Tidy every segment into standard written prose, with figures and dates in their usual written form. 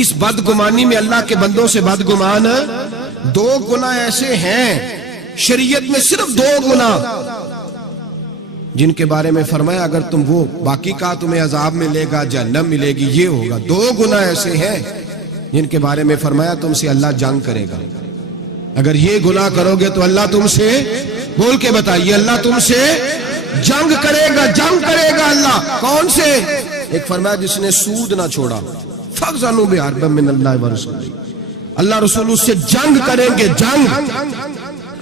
اس بدگمانی میں اللہ کے بندوں سے بدگمان 2 گناہ ایسے ہیں شریعت میں، صرف 2 گناہ جن کے بارے میں فرمایا اگر تم وہ باقی کا تمہیں عذاب ملے گا، جہنم ملے گی، یہ ہوگا۔ 2 گناہ ایسے ہیں جن کے بارے میں فرمایا تم سے اللہ جنگ کرے گا، اگر یہ گناہ کرو گے تو اللہ تم سے، بول کے بتائیے، اللہ تم سے جنگ کرے گا، جنگ کرے گا اللہ۔ کون سے؟ ایک فرمایا جس نے سود نہ چھوڑا، فَأْذَنُوا بِحَرْبٍ مِّنَ اللَّهِ وَرَسُولِهِ، اللہ رسول اس سے جنگ کریں گے،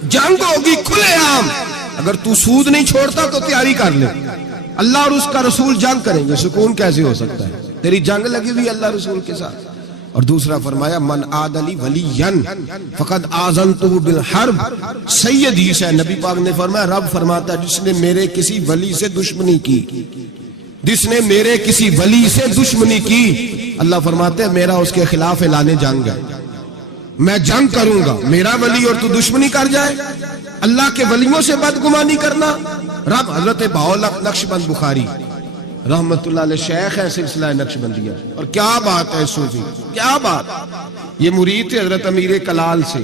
جنگ ہوگی کھلے عام۔ اگر تو سود نہیں چھوڑتا تو تیاری کر لے، اللہ اور اس کا رسول جنگ کریں گے۔ سکون کیسے ہو سکتا ہے؟ تیری جنگ لگی ہوئی اللہ رسول کے ساتھ۔ اور دوسرا فرمایا من عاد لی ولیا فقد آذنتہ بالحرب، سید ہی سے نبی پاک نے فرمایا، رب فرماتا ہے جس نے میرے کسی ولی سے دشمنی کی، جس نے میرے کسی ولی سے دشمنی کی، اللہ فرماتے ہیں میرا اس کے خلاف اعلان جنگ ہے، میں جنگ کروں گا۔ میرا ولی اور تو دشمنی کر جائے، اللہ کے ولیوں سے بدگمانی کرنا۔ رب حضرت بہاءاللہ نقشبند بخاری رحمت اللہ علیہ شیخ ہے سلسلہ نقشبندیہ، اور کیا بات ہے صوفی، کیا بات۔ یہ مرید تھے حضرت امیر کلال سے،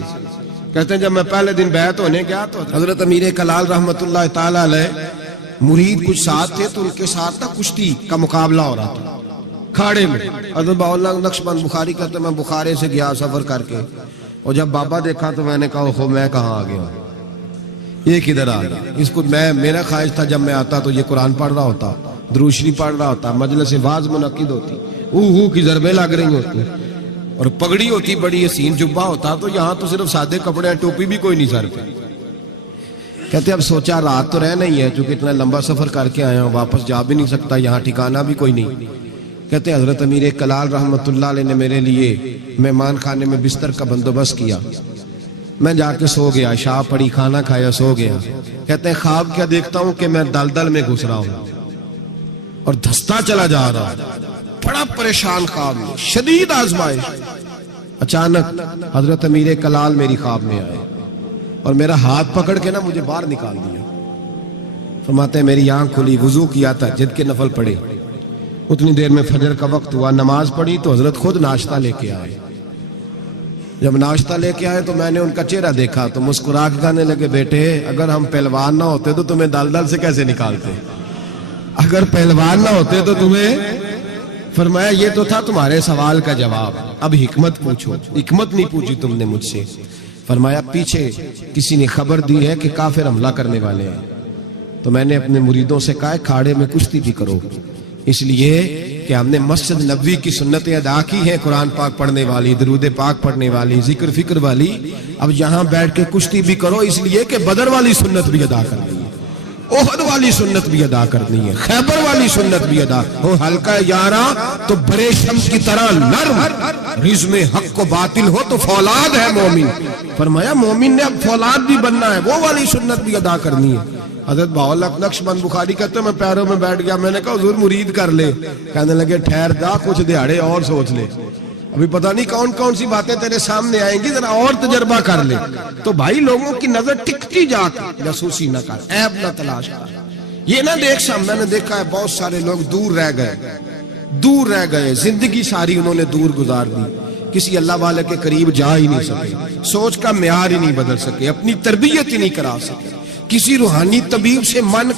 کہتے ہیں جب میں پہلے دن بیعت ہونے گیا تو حضرت امیر کلال رحمت اللہ تعالی علیہ مرید کچھ ساتھ تھے، تو ان کے ساتھ نا کشتی کا مقابلہ ہو رہا تھا کھاڑے میں۔ حضرت بہاءاللہ نقشبند بخاری کہتے ہیں میں بخارے سے گیا سفر کر کے، اور جب بابا دیکھا تو میں نے کہا اوہو میں کہاں آ گیا، یہ کدھر آ گیا۔ اس کو میرا خواہش تھا جب میں آتا تو یہ قرآن پڑھ رہا ہوتا، درود شریف پڑھ رہا ہوتا، مجلس واعظ منعقد ہوتی، اوہ کی ضربیں لگ رہی ہوتی، اور پگڑی ہوتی، بڑی حسین جبہ ہوتا، تو یہاں تو صرف سادے کپڑے ہیں، ٹوپی بھی کوئی نہیں سر پہ۔ کہتے اب سوچا رات تو رہ نہیں ہے، چونکہ اتنا لمبا سفر کر کے آیا ہوں، واپس جا بھی نہیں سکتا، یہاں ٹھکانہ بھی کوئی نہیں۔ کہتے ہیں حضرت امیر کلال رحمت اللہ علیہ نے میرے لیے مہمان خانے میں بستر کا بندوبست کیا، میں جا کے سو گیا، عشاء پڑی، کھانا کھایا، سو گیا۔ کہتے ہیں خواب کیا دیکھتا ہوں کہ میں دلدل میں گھس رہا ہوں اور دھستا چلا جا رہا، بڑا پریشان خواب میں، شدید آزمائش۔ اچانک حضرت امیر کلال میری خواب میں آئے اور میرا ہاتھ پکڑ کے نا مجھے باہر نکال دیا۔ فرماتے ہیں میری آنکھ کھلی، وضو کیا تھا، جد کے نفل پڑے، اتنی دیر میں فجر کا وقت ہوا، نماز پڑھی تو حضرت خود ناشتہ لے کے آئے۔ جب ناشتہ لے کے آئے تو میں نے ان کا چہرہ دیکھا تو مسکرا کے کہنے لگے بیٹے اگر ہم پہلوان نہ ہوتے تو تمہیں دلدل سے کیسے نکالتے، اگر پہلوان نہ ہوتے تو تمہیں۔ فرمایا یہ تو تھا تمہارے سوال کا جواب، اب حکمت پوچھو۔ حکمت نہیں پوچھی تم نے مجھ سے۔ فرمایا پیچھے کسی نے خبر دی ہے کہ کافر حملہ کرنے والے ہیں، تو میں نے اپنے مریدوں سے کہا کھاڑے میں کشتی بھی کرو، اس لیے کہ ہم نے مسجد نبوی کی سنتیں ادا کی ہیں، قرآن پاک پڑھنے والی، درود پاک پڑھنے والی، ذکر فکر والی، اب یہاں بیٹھ کے کشتی بھی کرو، اس لیے کہ بدر والی سنت بھی ادا کرنی ہے، احد والی سنت بھی ادا کرنی ہے، خیبر والی سنت بھی ادا ہو، ہلکا یاراں تو برے شمس کی طرح نرم، رزم حق و باطل ہو تو فولاد ہے مومن۔ فرمایا مومن نے اب فولاد بھی بننا ہے، وہ والی سنت بھی ادا کرنی ہے۔ حضرت بہاءاللہ نقشبند بخاری کہتے ہیں میں پیروں میں بیٹھ گیا، میں نے کہا حضور مرید کر لے، کہنے لگے ٹھہر جا کچھ دیہڑے اور سوچ لے، ابھی پتہ نہیں کون کون سی باتیں تیرے سامنے آئیں گی، ذرا اور تجربہ کر لے۔ تو بھائی لوگوں کی نظر ٹکتی جا کر جاسوسی نہ کر، عیب نہ تلاش کر، یہ نہ دیکھ سام۔ میں نے دیکھا ہے بہت سارے لوگ دور رہ گئے، زندگی ساری انہوں نے دور گزار دی، کسی اللہ والے کے قریب جا ہی نہیں سکے، سوچ کا معیار ہی نہیں بدل سکے، اپنی تربیت ہی نہیں کرا سکے، کسی روحانی طبیب سے من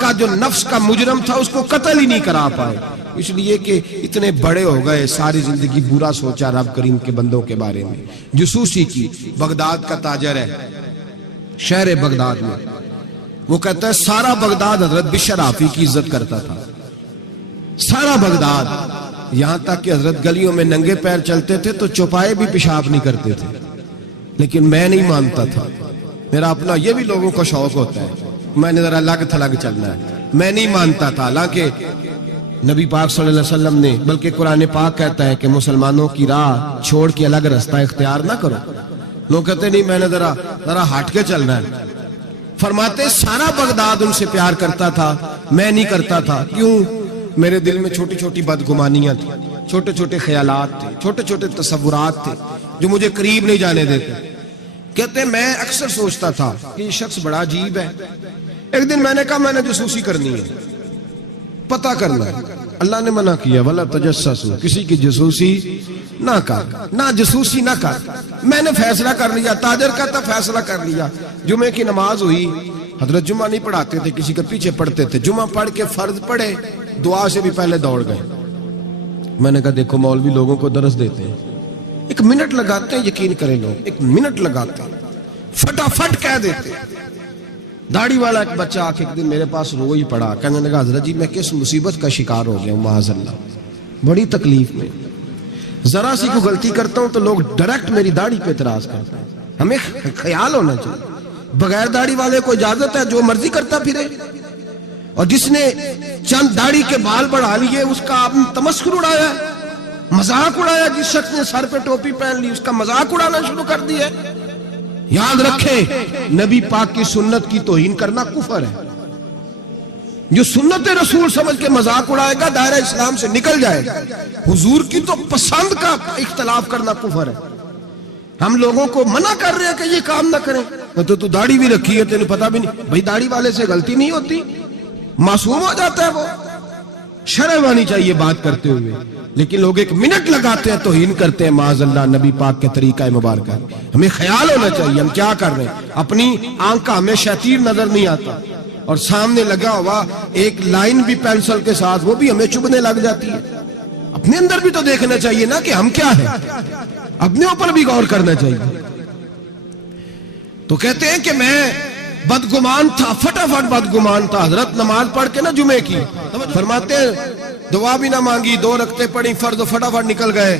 کا جو نفس کا مجرم تھا اس کو قتل ہی نہیں کرا پائے، اس لیے کہ اتنے بڑے ہو گئے، ساری زندگی برا سوچا رب کریم کے بندوں کے بارے میں۔ جسوسی کی، بغداد کا تاجر ہے، شہر بغداد میں، وہ کہتا ہے سارا بغداد حضرت بشر حافی کی عزت کرتا تھا، سارا بغداد، یہاں تک کہ حضرت گلیوں میں ننگے پیر چلتے تھے تو چوپائے بھی پیشاب نہیں کرتے تھے، لیکن میں نہیں مانتا تھا، میرا اپنا، یہ بھی لوگوں کو شوق ہوتا ہے، میں نے ذرا الگ تھلگ چلنا ہے، میں نہیں مانتا تھا، حالانکہ نبی پاک صلی اللہ علیہ وسلم نے، بلکہ قرآن پاک کہتا ہے کہ مسلمانوں کی راہ چھوڑ کے الگ رستہ اختیار نہ کرو، لوگ کہتے نہیں میں نے ذرا ہٹ کے چلنا ہے۔ فرماتے سارا بغداد ان سے پیار کرتا تھا، میں نہیں کرتا تھا، کیوں؟ میرے دل میں چھوٹی چھوٹی بدگمانیاں تھیں، چھوٹے چھوٹے خیالات تھے، چھوٹے چھوٹے تصورات تھے جو مجھے قریب نہیں جانے دیتے۔ کہتے ہیں میں اکثر سوچتا تھا کہ یہ شخص بڑا عجیب ہے، ایک دن میں نے کہا میں نے جاسوسی کرنی ہے، پتہ کرنا ہے. اللہ نے منع کیا ولا تجسسوا، کسی کی جاسوسی نہ کر، نہ جاسوسی نہ کر. میں نے فیصلہ کر لیا، تاجر کا تھا فیصلہ کر لیا. جمعے کی نماز ہوئی، حضرت جمعہ نہیں پڑھاتے تھے، کسی کے پیچھے پڑھتے تھے. جمعہ پڑھ کے فرض پڑھے، دعا سے بھی پہلے دوڑ گئے. میں نے کہا دیکھو مولوی لوگوں کو درس دیتے ہیں، 1 منٹ لگاتے ہیں، یقین کریں لوگ 1 منٹ لگاتے ہیں، فٹافٹ کہہ دیتے ہیں. داڑھی والا ایک بچہ آ کے ایک دن میرے پاس رو ہی پڑا، کہنے لگا حضرت جی میں کس مصیبت کا شکار ہو گیا ہوں، معاذ اللہ، بڑی تکلیف میں. ذرا سی کوئی غلطی کرتا ہوں تو لوگ ڈائریکٹ میری داڑھی پہ اعتراض کرتے ہیں. ہمیں خیال ہونا چاہیے، بغیر داڑھی والے کو اجازت ہے جو مرضی کرتا پھرے، اور جس نے چند داڑھی کے بال بڑھا لیے اس کا آپ نے تمسخر اڑایا، مذاق اڑایا. جس شخص نے سر پہ ٹوپی پہن لی اس کا مذاق اڑانا شروع کر دیا. یاد رکھیں نبی پاک کی سنت کی توہین کرنا کفر ہے. جو سنت رسول سمجھ کے مذاق اڑائے گا دائرہ اسلام سے نکل جائے گا. حضور کی تو پسند کا اختلاف کرنا کفر ہے. ہم لوگوں کو منع کر رہے ہیں کہ یہ کام نہ کریں. تو داڑھی بھی رکھی ہے تینے پتا بھی نہیں، بھائی داڑھی والے سے غلطی نہیں ہوتی، معصوم ہو جاتا ہے وہ. شرم آنی چاہیے بات کرتے ہوئے، لیکن لوگ 1 منٹ لگاتے ہیں، توہین کرتے ہیں معاذ اللہ نبی پاک کے طریقہ مبارکہ. ہمیں خیال ہونا چاہیے ہم کیا کر رہے ہیں. اپنی آنکھ کا ہمیں شیطیر نظر نہیں آتا، اور سامنے لگا ہوا ایک لائن بھی پینسل کے ساتھ وہ بھی ہمیں چبھنے لگ جاتی ہے. اپنے اندر بھی تو دیکھنا چاہیے نا کہ ہم کیا ہیں، اپنے اوپر بھی غور کرنا چاہیے. تو کہتے ہیں کہ میں بدگمان تھا، فٹافٹ بدگمان تھا. حضرت نماز پڑھ کے نا جمعے کی فرماتے ہیں دعا بھی نہ مانگی، 2 رکعتیں پڑھی فرض، فٹافٹ نکل گئے.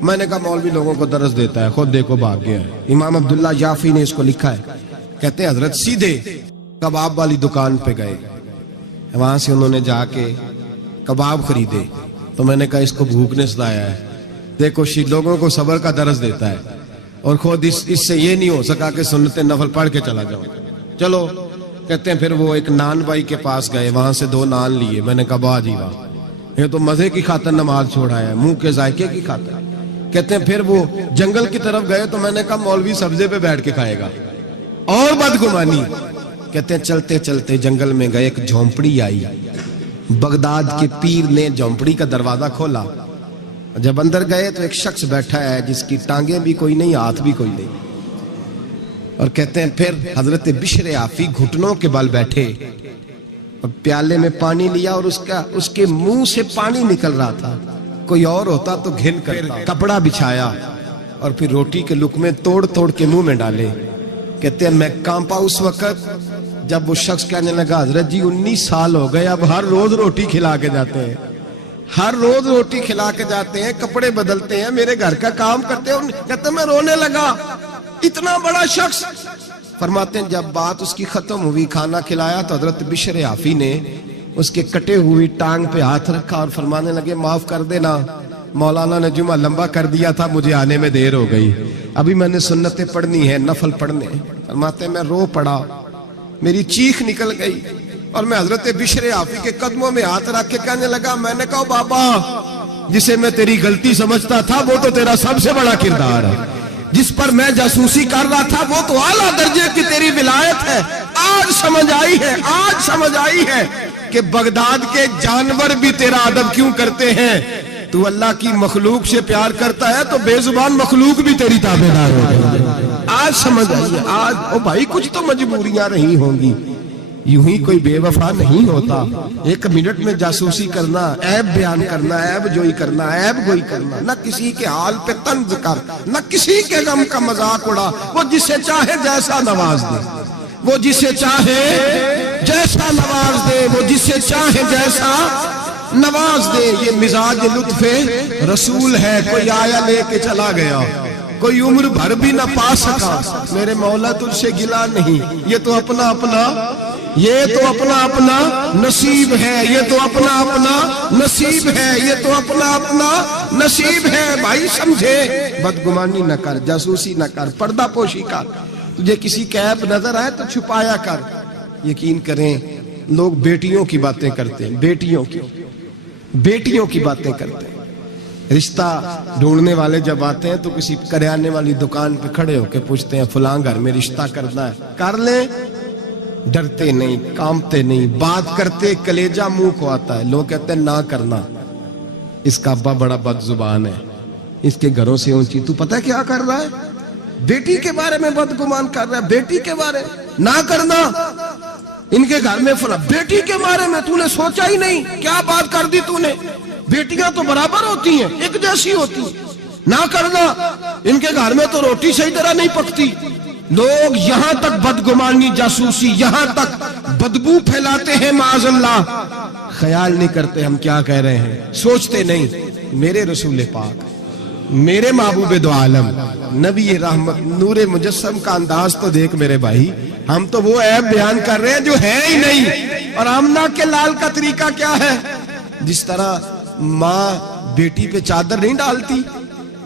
میں نے کہا مولوی لوگوں کو درس دیتا ہے، خود دیکھو بھاگ گیا ہے. امام عبداللہ یافی نے اس کو لکھا ہے. کہتے ہیں حضرت سیدھے کباب والی دکان پہ گئے، وہاں سے انہوں نے جا کے کباب خریدے. تو میں نے کہا اس کو بھوک نے ستایا ہے، دیکھو لوگوں کو صبر کا درس دیتا ہے، اور خود اس سے یہ نہیں ہو سکا کہ سنت نفل پڑھ کے چلا جاؤں. چلو کہتے ہیں پھر وہ ایک نان بائی کے پاس گئے، وہاں سے 2 نان لیے. میں نے کہا واہ جی واہ، یہ تو مزے کی خاطر نماز چھوڑا ہے، منہ کے ذائقے کی خاطر. کہتے ہیں پھر وہ جنگل کی طرف گئے تو میں نے کہا مولوی سبزے پہ بیٹھ کے کھائے گا، اور بدگمانی. کہتے ہیں چلتے چلتے جنگل میں گئے، ایک جھونپڑی آئی. بغداد کے پیر نے جھونپڑی کا دروازہ کھولا. جب اندر گئے تو ایک شخص بیٹھا ہے جس کی ٹانگیں بھی کوئی نہیں، ہاتھ بھی کوئی نہیں. اور کہتے ہیں پھر حضرت بشر عافی گھٹنوں کے بل بیٹھے اور پیالے میں پانی لیا، اور اس کے منہ سے پانی نکل رہا تھا. کوئی اور ہوتا تو گھن کرتا. کپڑا بچھایا اور پھر روٹی کے لقمے توڑ توڑ کے منہ میں ڈالے. کہتے ہیں میں کانپا اس وقت جب وہ شخص کہنے لگا حضرت جی 19 سال ہو گئے، اب ہر روز روٹی کھلا کے جاتے ہیں، ہر روز روٹی کھلا کے جاتے ہیں، کپڑے بدلتے ہیں، میرے گھر کا کام کرتے ہیں. کہتے ہیں میں رونے لگا. اتنا بڑا شخص. فرماتے ہیں جب بات اس کی ختم ہوئی، کھانا کھلایا، تو حضرت بشر عافی نے اس کے کٹے ہوئی ٹانگ پہ ہاتھ رکھا اور فرمانے لگے معاف کر دینا، مولانا نے جمعہ لمبا کر دیا تھا، مجھے آنے میں دیر ہو گئی، ابھی میں نے سنتیں پڑھنی ہے، نفل پڑھنے. فرماتے ہیں میں رو پڑا، میری چیخ نکل گئی، اور میں حضرت بشر عافی کے قدموں میں ہاتھ رکھ کے کہنے لگا، میں نے کہا بابا جسے میں تیری غلطی سمجھتا تھا وہ تو تیرا سب سے بڑا کردار ہے، جس پر میں جاسوسی کر رہا تھا وہ تو اعلیٰ درجے کی تیری ولایت ہے. آج سمجھ آئی ہے کہ بغداد کے جانور بھی تیرا ادب کیوں کرتے ہیں. تو اللہ کی مخلوق سے پیار کرتا ہے تو بے زبان مخلوق بھی تیری تابعدار ہو گئی. آج سمجھ آئی ہے. آج او بھائی کچھ تو مجبوریاں رہی ہوں گی، یوں ہی کوئی بے وفا نہیں ہوتا. 1 منٹ میں جاسوسی کرنا، عیب بیان کرنا، عیب جوئی کرنا، عیب گوئی کرنا، نہ کسی کے حال پہ طنز کر، نہ کسی کے غم کا مذاق اڑا. وہ جسے چاہے جیسا نواز دے، وہ جسے چاہے جیسا نواز دے، وہ جسے چاہے جیسا نواز دے. یہ مزاج لطف رسول ہے. کوئی آیا لے کے چلا گیا، کوئی عمر بھر بھی نہ پا سکا. میرے مولا تجھ سے گلا نہیں، یہ تو اپنا اپنا نصیب ہے، یہ تو اپنا نصیب ہے، یہ تو اپنا نصیب ہے. بھائی سمجھے، بدگمانی نہ کر، جاسوسی نہ کر، پردہ پوشی کر. تجھے کسی کا عیب نظر آئے تو چھپایا کر. یقین کریں لوگ بیٹیوں کی باتیں کرتے ہیں، بیٹیوں کی باتیں کرتے ہیں. رشتہ ڈھونڈنے والے جب آتے ہیں تو کسی کریانے والی دکان پہ کھڑے ہو کے پوچھتے ہیں فلاں گھر میں رشتہ کرنا ہے، کر لیں. ڈرتے نہیں, کانپتے نہیں, بات کرتے کلیجہ منہ کو آتا ہے. لوگ کہتے ہیں نہ کرنا, اس کا ابا بڑا بد زبان ہے, اس کے گھروں سے اونچی. تو پتہ کیا کر رہا ہے؟ بیٹی کے بارے میں بدگمان کر رہا ہے. بیٹی کے بارے نہ کرنا, ان کے گھر میں فلاں. بیٹی کے بارے میں تو نے سوچا ہی نہیں, کیا بات کر دی تو نے؟ بیٹیاں تو برابر ہوتی ہیں, ایک جیسی ہوتی ہیں. نہ کرنا, ان کے گھر میں تو روٹی صحیح طرح نہیں پکتی. لوگ یہاں تک بدگمانی, جاسوسی, یہاں تک بدبو پھیلاتے ہیں معاذ اللہ. خیال نہیں کرتے ہم کیا کہہ رہے ہیں, سوچتے نہیں. میرے رسول پاک, میرے محبوب دو عالم, نبی رحمت, نور مجسم کا انداز تو دیکھ میرے بھائی. ہم تو وہ عیب بیان کر رہے ہیں جو ہے ہی نہیں. اور آمنہ کے لال کا طریقہ کیا ہے؟ جس طرح ماں بیٹی پہ چادر نہیں ڈالتی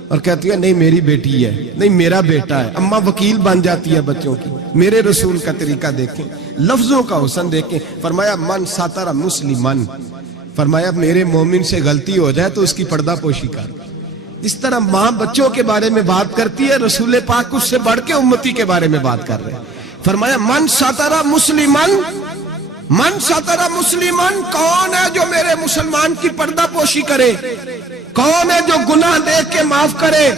اور کہتی ہے نہیں میری بیٹی ہے, نہیں میرا بیٹا ہے, اماں وکیل بن جاتی ہے بچوں کی. میرے رسول کا طریقہ دیکھیں, لفظوں کا حسن دیکھیں. فرمایا من ساتر مسلمن, فرمایا میرے مومن سے غلطی ہو جائے تو اس کی پردہ پوشی کر. جس طرح ماں بچوں کے بارے میں بات کرتی ہے, رسول پاک اس سے بڑھ کے امتی کے بارے میں بات کر رہے ہیں. فرمایا من ساتر مسلمن, من ساتر مسلمن, کون ہے جو میرے مسلمان کی پردہ پوشی کرے؟ کون ہے جو گناہ دیکھ کے معاف کرے؟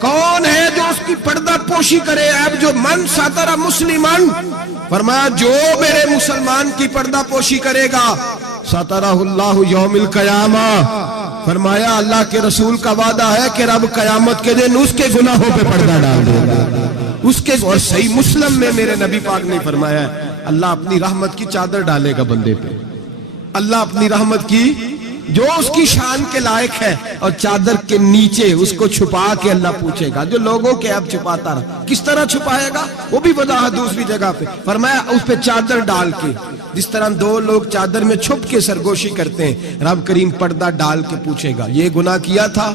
کون ہے جو اس کی پردہ پوشی کرے؟ اب جو من ساتر مسلمن, فرمایا جو میرے مسلمان کی پردہ پوشی کرے گا, ساترہ اللہ یوم القیامہ. فرمایا اللہ کے رسول کا وعدہ ہے کہ رب قیامت کے دن اس کے گناہوں پہ پردہ ڈال دے گا. اس کے, اور صحیح مسلم میں میرے نبی پاک نے فرمایا اللہ اپنی رحمت کی چادر ڈالے گا بندے پہ. اللہ اپنی رحمت کی جو اس کی شان کے لائق ہے, اور چادر کے نیچے اس کو چھپا کے اللہ پوچھے گا جو لوگوں کے اب چھپاتا رہا. کس طرح چھپائے گا وہ بھی وضاحت دوسری جگہ پہ. فرمایا اس پہ چادر ڈال کے, جس طرح دو لوگ چادر میں چھپ کے سرگوشی کرتے ہیں, رب کریم پردہ ڈال کے پوچھے گا یہ گناہ کیا تھا؟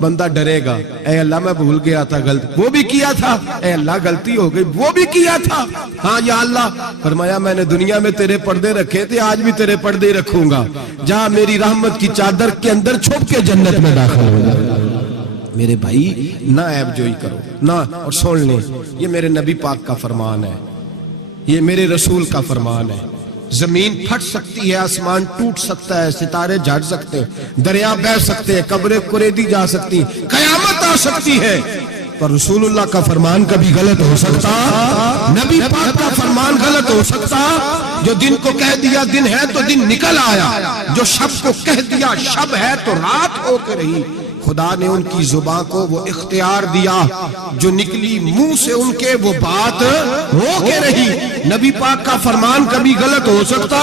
بندہ ڈرے گا, اے اللہ میں بھول گیا تھا, غلط. وہ بھی کیا تھا, اے اللہ غلطی ہو گئی. وہ بھی کیا تھا, ہاں یا اللہ. فرمایا میں نے دنیا میں تیرے پردے رکھے تھے, آج بھی تیرے پردے ہی رکھوں گا. جہاں میری رحمت کی چادر کے اندر چھپ کے جنت میں داخل ہو جائے. میرے بھائی نہ عیب جوئی کرو نہ. اور سن لیں, یہ میرے نبی پاک کا فرمان ہے, یہ میرے رسول کا فرمان ہے. زمین پھٹ سکتی ہے, آسمان ٹوٹ سکتا ہے, ستارے جھڑ سکتے ہیں, دریا بہہ سکتے ہیں, قبریں کریدی جا سکتی ہیں, قیامت آ سکتی ہے, پر رسول اللہ کا فرمان کبھی غلط ہو سکتا؟ نبی پاک کا فرمان غلط ہو سکتا؟ جو دن کو کہہ دیا دن ہے تو دن نکل آیا, جو شب کو کہہ دیا شب ہے تو رات ہو کے رہی. خدا نے ان کی زبان کو وہ اختیار دیا, جو نکلی منہ سے ان کے وہ بات ہو کے رہی. نبی پاک کا فرمان کبھی غلط ہو سکتا؟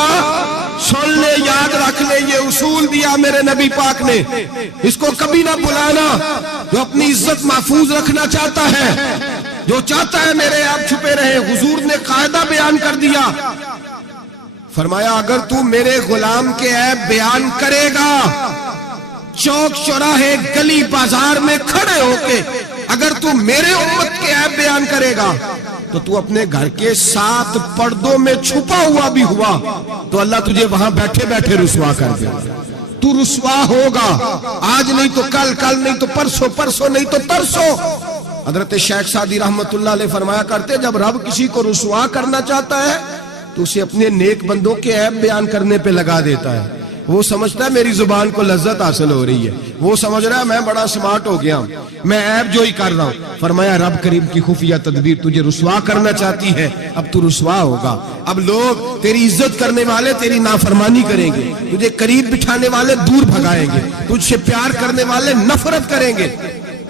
سن لے, یاد رکھ لے, یہ اصول دیا میرے نبی پاک نے, اس کو کبھی نہ بلانا. جو اپنی عزت محفوظ رکھنا چاہتا ہے, جو چاہتا ہے میرے آپ چھپے رہے, حضور نے قاعدہ بیان کر دیا. فرمایا اگر تو میرے غلام کے عیب بیان کرے گا, چوک چوراہے گلی بازار میں کھڑے ہو کے اگر تو میرے امت کے عیب بیان کرے گا, تو تو اپنے گھر کے 7 پردوں میں چھپا ہوا بھی ہوا تو اللہ تجھے وہاں بیٹھے بیٹھے رسوا کر دے. تو رسوا ہوگا, آج نہیں تو کل, کل نہیں تو پرسوں, پرسوں نہیں تو ترسوں. حضرت شیخ سعدی رحمت اللہ علیہ فرمایا کرتے, جب رب کسی کو رسوا کرنا چاہتا ہے تو اسے اپنے نیک بندوں کے عیب بیان کرنے پہ لگا دیتا ہے. وہ سمجھتا ہے میری زبان کو لذت حاصل ہو رہی ہے, وہ سمجھ رہا ہے میں بڑا سمارٹ ہو گیا ہوں, میں عیب جوئی کر رہا ہوں. فرمایا رب کریم کی خفیہ تدبیر تجھے رسوا کرنا چاہتی ہے, اب تو رسوا ہوگا. اب لوگ تیری عزت کرنے والے تیری نافرمانی کریں گے, تجھے قریب بٹھانے والے دور بھگائیں گے, تجھ سے پیار کرنے والے نفرت کریں گے.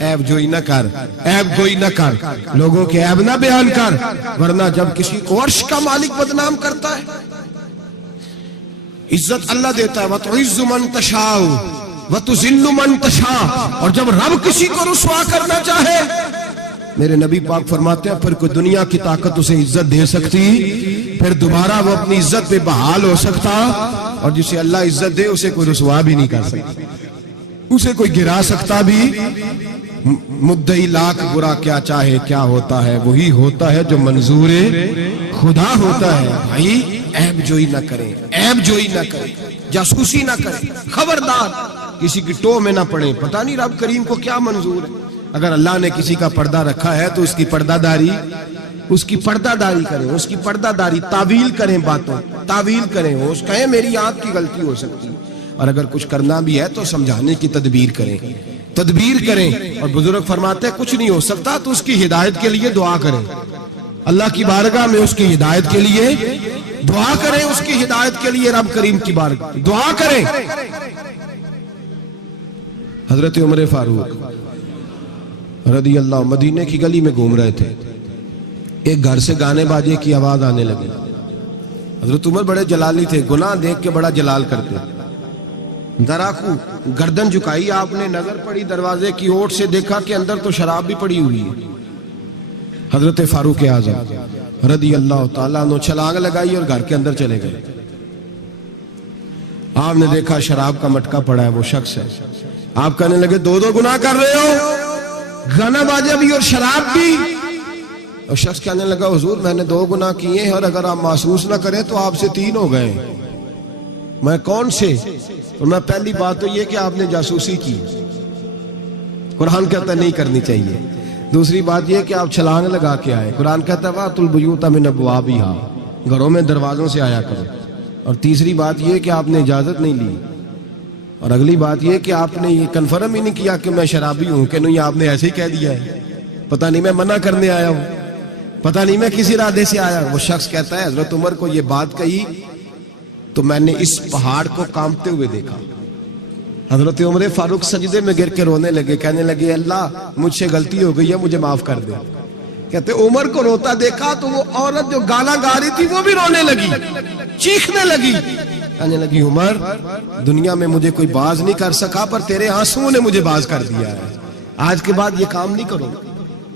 عیب جوئی نہ کر, عیب گوئی نہ کر, لوگوں کے عیب نہ بیان کر, ورنہ جب کسی کو عرش کا مالک بدنام کرتا ہے, عزت اللہ دیتا ہے, وَتُعِزُّ مَن تَشَاءُ وَتُذِلُّ مَن تَشَاءُ, اور جب رب کسی کو رسوا کرنا چاہے, میرے نبی پاک فرماتے ہیں پھر کوئی دنیا کی طاقت اسے عزت دے سکتی, پھر دوبارہ وہ اپنی عزت پہ بحال ہو سکتا, اور جسے اللہ عزت دے اسے کوئی رسوا بھی نہیں کر سکتا, اسے کوئی گرا سکتا بھی. مدعی لاکھ برا کیا چاہے کیا ہوتا ہے, وہی ہوتا ہے جو منظور خدا ہوتا ہے. بھائی عیب جوئی نہ کریں, عیب جوئی نہ کریں, جاسوسی نہ کریں, خبردار کسی کی ٹو میں نہ پڑیں. پتہ نہیں رب کریم کو کیا منظور ہے. اگر اللہ نے کسی کا پردہ رکھا ہے تو اس کی پردہ داری اس کی پردہ داری کریں، اس کی پردہ داری، تعویل کریں باتوں، تعویل کریں، اس کہیں میری آنکھ کی غلطی ہو سکتی، اور اگر کچھ کرنا بھی ہے تو سمجھانے کی تدبیر کریں، تدبیر کریں۔ اور بزرگ فرماتے ہیں کچھ نہیں ہو سکتا تو اس کی ہدایت کے لیے دعا کریں، اللہ کی بارگاہ میں اس کی ہدایت کے لیے دعا کریں، اس کی ہدایت کے لیے رب کریم کی بارگاہ دعا کریں۔ حضرت عمر فاروق رضی اللہ مدینے کی گلی میں گھوم رہے تھے، ایک گھر سے گانے باجے کی آواز آنے لگی۔ حضرت عمر بڑے جلالی تھے، گناہ دیکھ کے بڑا جلال کرتے، ذرا کو گردن جھکائی، آپ نے نظر پڑی دروازے کی اوٹ سے، دیکھا کہ اندر تو شراب بھی پڑی ہوئی ہے۔ حضرت فاروق اعظم رضی اللہ تعالیٰ عنہ چھلانگ لگائی اور گھر کے اندر چلے گئے۔ آپ نے دیکھا شراب کا مٹکا پڑا ہے، وہ شخص ہے۔ آپ کہنے لگے دو گناہ کر رہے ہو، گانا باجا بھی اور شراب بھی۔ اور شخص کہنے لگا حضور میں نے 2 گناہ کیے ہیں، اور اگر آپ محسوس نہ کریں تو آپ سے 3 ہو گئے۔ میں کون سے؟ اور میں پہلی بات تو یہ کہ آپ نے جاسوسی کی، قرآن کہتا ہے نہیں کرنی چاہیے۔ دوسری بات یہ کہ آپ چھلانگ لگا کے آئے، قرآن کہتا ہے وَأْتُوا الْبُيُوتَ مِنْ أَبْوَابِهَا، گھروں میں دروازوں سے آیا کرو۔ اور تیسری بات یہ کہ آپ نے اجازت نہیں لی۔ اور اگلی بات یہ کہ آپ نے یہ کنفرم ہی نہیں کیا کہ میں شرابی ہوں کہ نہیں، آپ نے ایسے ہی کہہ دیا ہے، پتہ نہیں میں منع کرنے آیا ہوں، پتہ نہیں میں کسی ارادے سے آیا ہوں۔ وہ شخص کہتا ہے حضرت عمر کو یہ بات کہی تو میں نے اس پہاڑ کو کانپتے ہوئے دیکھا۔ حضرت عمر فاروق سجدے میں گر کے رونے لگے، کہنے لگے اللہ مجھ سے غلطی ہو گئی ہے، مجھے معاف کر دے۔ کہتے عمر کو روتا دیکھا تو وہ عورت جو گانا گا رہی تھی وہ بھی رونے لگی، چیخنے لگی، کہنے لگی عمر دنیا میں مجھے کوئی باز نہیں کر سکا، پر تیرے آنسوؤں نے مجھے باز کر دیا ہے، آج کے بعد یہ کام نہیں کرو۔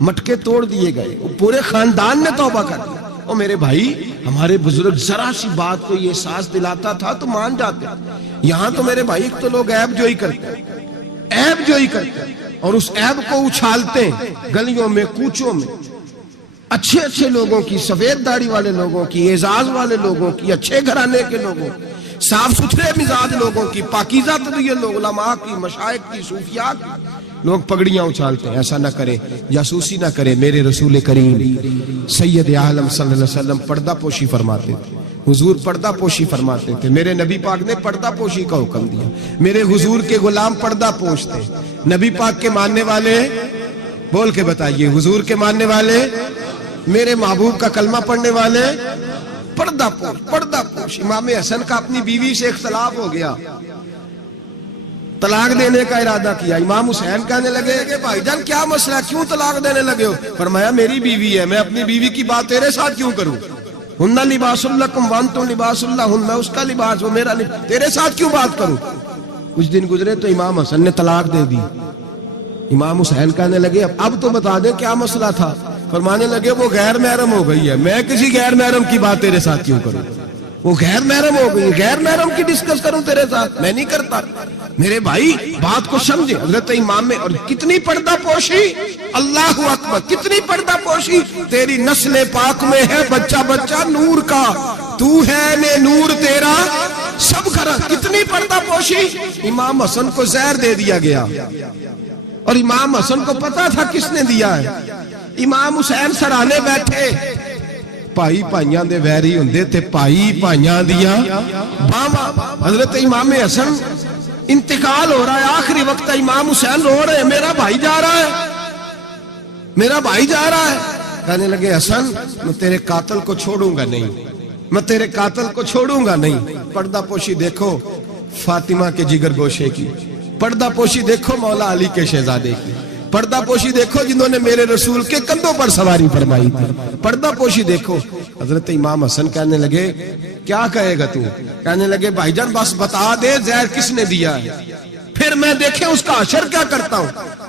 مٹکے توڑ دیے گئے، پورے خاندان نے توبہ کر دیا۔ اور میرے بھائی ہمارے بزرگ ذرا سی بات کو یہ احساس دلاتا تھا تو مان جاتے، یہاں تو میرے بھائی تو لوگ عیب جوئی کرتے ہیں، عیب جوئی کرتے ہیں، اور اس عیب کو اچھالتے ہیں گلیوں میں، کوچوں میں، اچھے اچھے لوگوں کی، سفید داڑھی والے لوگوں کی، اعزاز والے لوگوں کی، اچھے گھرانے کے لوگوں کی، صاف ستھرے مزاج لوگوں کی، پاکیزہ طبیعت لوگ، علماء کی، مشائخ کی، صوفیاء کی، لوگ پگڑیاں اچھالتے ہیں۔ ایسا نہ کریں، جاسوسی نہ کریں۔ میرے رسول کریم سید عالم صلی اللہ علیہ وسلم پردہ پوشی فرماتے تھے، حضور پردہ پوشی فرماتے تھے۔ میرے نبی پاک نے پردہ پوشی کا حکم دیا، میرے حضور کے غلام پردہ پوشتے، نبی پاک کے ماننے والے بول کے بتائیے، حضور کے ماننے والے، میرے محبوب کا کلمہ پڑھنے والے پردہ پوش، پردہ پوش۔ امام حسن کا اپنی بیوی سے اختلاف ہو گیا، طلاق دینے کا ارادہ کیا۔ امام حسین کہنے لگے کہ بھائی جان کیا مسئلہ، کیوں طلاق دینے لگے ہو؟ فرمایا میری بیوی ہے، میں اپنی بیوی کی بات تیرے ساتھ کیوں کروں؟ ہن لباس لکم وانتم لباس لہن، میں اس کا لباس، وہ میرا لباس، تیرے ساتھ کیوں بات کروں؟ کچھ دن گزرے تو امام حسن نے طلاق دے دی۔ امام حسین کہنے لگے اب تو بتا دیں کیا مسئلہ تھا؟ فرمانے لگے وہ غیر محرم ہو گئی ہے، میں کسی غیر محرم کی بات تیرے ساتھ کیوں کروں؟ وہ غیر محرم ہو گئی، غیر محرم کی ڈسکس کروں تیرے ساتھ؟ میں نہیں کرتا۔ میرے بھائی بات کو سمجھے، حضرت امام میں، اور کتنی پردہ پوشی، اللہ اکبر، کتنی پردہ پوشی۔ تیری نسل پاک میں ہے بچہ بچہ نور کا، تو ہے نے نور تیرا سب گھر، کتنی پردہ پوشی۔ امام حسن کو زہر دے دیا گیا، اور امام حسن کو پتا تھا کس نے دیا ہے۔ امام حسین سرانے بیٹھے، پائی پائیاں دے ویری ہوندے تے پائی پائیاں دیاں باواں۔ حضرت امام حسن انتقال ہو رہا ہے، آخری وقت امام حسین رو رہے ہیں، میرا بھائی جا رہا ہے، میرا بھائی جا رہا ہے۔ کہنے لگے حسن میں تیرے قاتل کو چھوڑوں گا نہیں، میں تیرے قاتل کو چھوڑوں گا نہیں۔ پردہ پوشی دیکھو فاطمہ کے جگر گوشے کی، پردہ پوشی دیکھو مولا علی کے شہزادے کی، پردہ پوشی دیکھو جنہوں نے میرے رسول کے کندھوں پر سواری فرمائی تھی، پردہ پوشی دیکھو۔ حضرت امام حسن کہنے لگے کیا کہے گا تو؟ کہنے لگے بھائی جان بس بتا دے زہر کس نے دیا ہے، پھر میں دیکھیں اس کا حشر کیا کرتا ہوں۔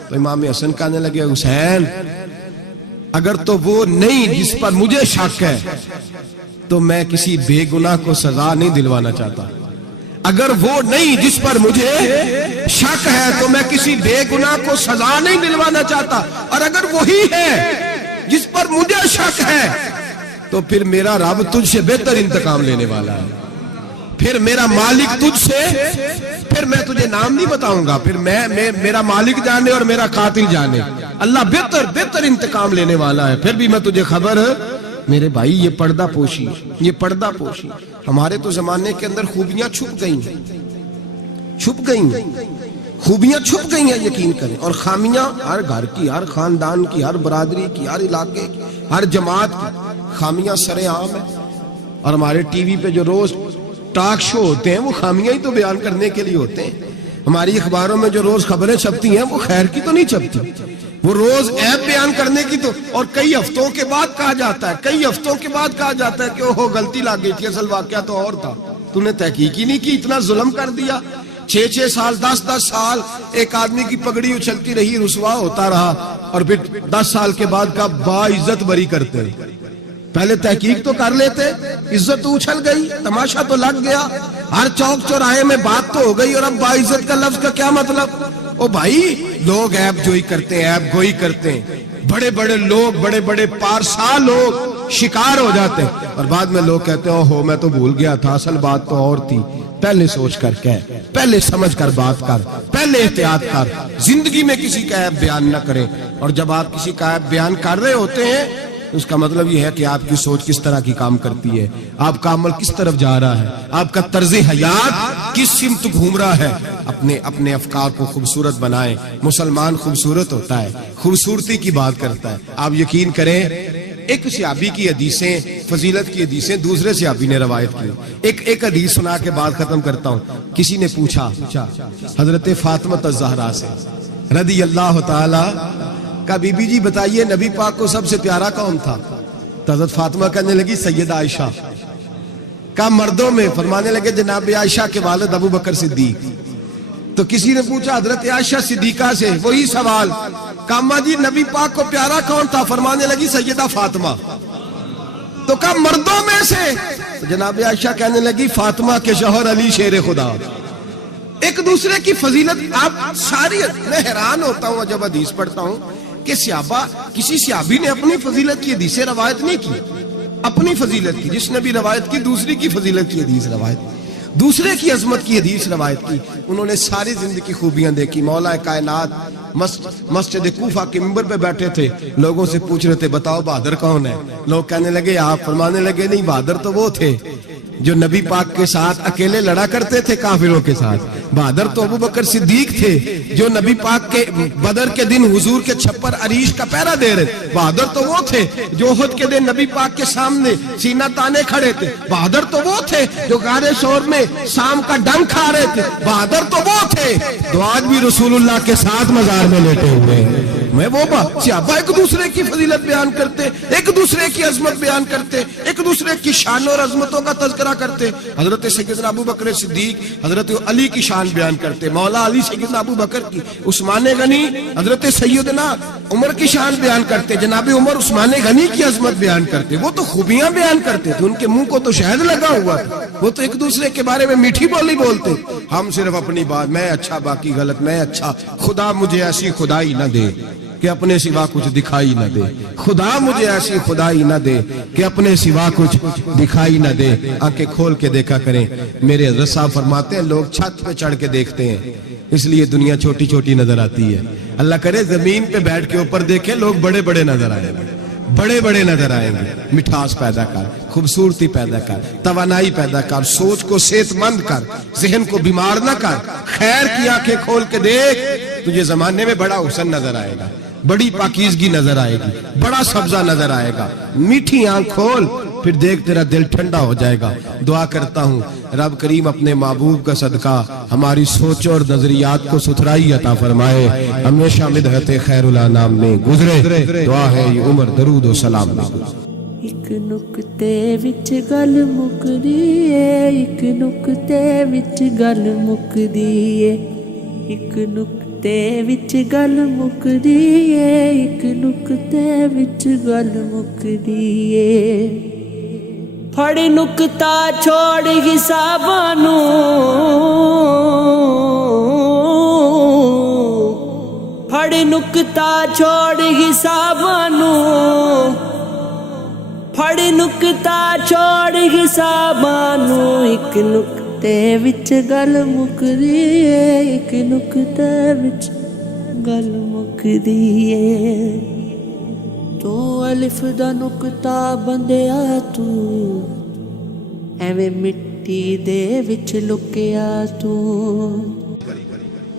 تو امام حسن کہنے لگے حسین اگر تو وہ نہیں جس پر مجھے شک ہے تو میں کسی بے گناہ کو سزا نہیں دلوانا چاہتا، اگر وہ نہیں جس پر مجھے شک ہے تو میں کسی بے گناہ کو سزا نہیں دلوانا چاہتا، اور اگر وہی ہے جس پر مجھے شک ہے تو پھر میرا رب تجھ سے بہتر انتقام لینے والا ہے، پھر میرا مالک تجھ سے، پھر میں تجھے نام نہیں بتاؤں گا، پھر میرا مالک جانے اور میرا قاتل جانے، اللہ بہتر انتقام لینے والا ہے، پھر بھی میں تجھے خبر میرے بھائی یہ پردہ پوشی ہے، یہ پردہ پوشی۔ ہمارے تو زمانے کے اندر خوبیاں چھپ گئی ہیں، چھپ گئی ہیں، خوبیاں چھپ گئی ہیں، یقین کریں، اور خامیاں ہر گھر کی، ہر خاندان کی، ہر برادری کی، ہر علاقے کی، ہر جماعت کی خامیاں سر عام ہیں۔ اور ہمارے ٹی وی پہ جو روز ٹاک شو ہوتے ہیں وہ خامیاں ہی تو بیان کرنے کے لیے ہوتے ہیں۔ ہماری اخباروں میں جو روز خبریں چھپتی ہیں وہ خیر کی تو نہیں چھپتی، وہ روز عیب بیان کرنے کی تو، اور کئی ہفتوں کے بعد کہا جاتا ہے، کئی ہفتوں کے بعد کہا جاتا ہے کہ اوہ غلطی لگ گئی تھی، اصل واقعہ تو اور تھا، تو نے تحقیق ہی نہیں کی، اتنا ظلم کر دیا۔ 6 سال 10 سال ایک آدمی کی پگڑی اچھلتی رہی، رسوا ہوتا رہا، اور پھر 10 سال کے بعد کا باعزت بری کرتے ہیں۔ پہلے تحقیق تو کر لیتے، عزت تو اچھل گئی، تماشا تو لگ گیا، ہر چوک چوراہے میں بات تو ہو گئی، اور اب باعزت کا لفظ کا کیا مطلب؟ او بھائی لوگ عیب جوئی کرتے ہیں، عیب گوئی کرتے ہیں، بڑے بڑے لوگ، بڑے بڑے پارسا لوگ شکار ہو جاتے ہیں، اور بعد میں لوگ کہتے ہیں اوہو میں تو بھول گیا تھا، اصل بات تو اور تھی۔ پہلے سوچ کر کہہ، پہلے سمجھ کر بات کر، پہلے احتیاط کر، زندگی میں کسی کا عیب بیان نہ کریں۔ اور جب آپ کسی کا عیب بیان کر رہے ہوتے ہیں اس کا مطلب یہ ہے کہ آپ کی سوچ کس طرح کی کام کرتی ہے، آپ کا عمل کس طرف جا رہا ہے، آپ کا طرز حیات کس سمت گھوم رہا ہے۔ اپنے افکار کو خوبصورت بنائیں۔ مسلمان خوبصورت ہوتا ہے، خوبصورتی کی بات کرتا ہے۔ آپ یقین کریں، ایک صحابی کی حدیثیں، فضیلت کی حدیثیں دوسرے صحابی نے روایت کی۔ ایک حدیث سنا کے بات ختم کرتا ہوں۔ کسی نے پوچھا حضرت فاطمہ الزہرا سے رضی اللہ تعالی کا، بی بی جی بتائیے نبی پاک کو سب سے پیارا کون تھا؟ تو حضرت فاطمہ کہنے لگی سیدہ عائشہ۔ کا مردوں میں؟ فرمانے لگے جناب عائشہ کے والد ابو بکر صدیق۔ تو کسی نے پوچھا حضرت عائشہ صدیقہ سے وہی سوال، کہا جی نبی پاک کو پیارا کون تھا؟ فرمانے لگی سیدہ فاطمہ۔ تو کہا مردوں میں سے؟ تو جناب عائشہ کہنے لگی فاطمہ کے شوہر علی شیر خدا۔ ایک دوسرے کی فضیلت، آپ ساری، میں حیران ہوتا ہوں جب حدیث پڑھتا ہوں کہ صحابہ، کسی صحابی نے اپنی فضیلت کی حدیثیں روایت نہیں کی، اپنی فضیلت کی، جس نے بھی روایت کی دوسری کی فضیلت کی حدیث روایت کی، دوسرے کی عظمت کی حدیث روایت کی۔ انہوں نے ساری زندگی کی خوبیاں دیکھی۔ مولا کائنات مسجد کوفہ کے منبر پہ بیٹھے تھے، لوگوں سے پوچھ رہے تھے بتاؤ بہادر کون ہے؟ لوگ کہنے لگے آپ، فرمانے لگے نہیں، بہادر تو وہ تھے جو نبی پاک کے ساتھ اکیلے لڑا کرتے تھے کافروں کے ساتھ۔ بہادر تو ابو بکر صدیق تھے جو نبی پاک کے بدر کے دن حضور کے چھپر عریش کا پہرا دے رہے۔ بہادر تو وہ تھے جو احد کے دن نبی پاک کے سامنے سینہ تانے کھڑے تھے۔ بہادر تو وہ تھے جو غار ثور میں شام کا ڈنگ کھا رہے تھے۔ بہادر تو وہ تھے جو آج بھی رسول اللہ کے ساتھ مزار میں لیٹے ہوئے ہیں۔ میں وہ صحابہ ایک دوسرے کی فضیلت بیان کرتے، ایک دوسرے کی عظمت بیان کرتے، ایک دوسرے کی شان اور عظمتوں کا تذکرہ کرتے۔ حضرت سیدنا ابو بکر صدیق حضرت علی کی شان بیان کرتے، مولا علی سیدنا ابو بکر کی، عثمان غنی حضرت سیدنا عمر کی شان بیان کرتے، جناب عمر عثمان غنی کی عظمت بیان کرتے۔ وہ تو خوبیاں بیان کرتے تھے، ان کے منہ کو تو شہد لگا ہوا تھا، وہ تو ایک دوسرے کے بارے میں میٹھی بولی بولتے۔ ہم صرف اپنی بات، میں اچھا باقی غلط، میں اچھا، خدا مجھے ایسی خدائی نہ دے کہ اپنے سوا کچھ دکھائی نہ دے، خدا مجھے ایسی خدائی نہ دے کہ اپنے سوا کچھ دکھائی نہ دے۔ آنکھیں کھول کے دیکھا کریں۔ میرے حضرت صاحب فرماتے ہیں لوگ چھت پہ چڑھ کے دیکھتے ہیں، اس لیے دنیا چھوٹی چھوٹی نظر آتی ہے۔ اللہ کرے زمین پہ بیٹھ کے اوپر دیکھیں، لوگ بڑے بڑے نظر آئیں گے، بڑے بڑے نظر آئیں گے۔ مٹھاس پیدا کر، خوبصورتی پیدا کر، توانائی پیدا کر، سوچ کو صحت مند کر، ذہن کو بیمار نہ کر، خیر کی آنکھیں کھول کے دیکھ، تجھے زمانے میں بڑا حسن نظر آئے گا، بڑی پاکیزگی نظر آئے گی، بڑا سبزہ نظر آئے گا۔ میٹھی آنکھ کھول، پھر دیکھ تیرا دل ٹھنڈا ہو جائے گا۔ دعا کرتا ہوں رب کریم اپنے محبوب کا صدقہ ہماری سوچ اور نظریات کو ستھرائی عطا فرمائے، ہمیشہ مدحت خیر الانام میں گزرے۔ دعا ہے یہ عمر درود و سلام میں گزرے۔ ایک نقطے وچ گل مکدی اے، ایک نقطے وچ گل مکدی اے، ایک نقطے وچ گل مکدی اے، ایک نقطے وچ گل مکدی اے۔ پھڑ نقطہ چھوڑ حساباں نوں، پھڑ نقطہ چھوڑ حساباں نوں، پھڑ نقطہ چھوڑ حساباں نوں، ایک نقطے وچ گل مکدی اے، ایک نقطے وچ گل مکدی اے۔ ਤੋਂ ਅਲਿਫ ਦਾ ਨੁਕਤਾ ਬੰਦਿਆ ਤੂੰ ਐਵੇਂ ਮਿੱਟੀ ਦੇ ਵਿੱਚ ਲੁਕਿਆ ਤੂੰ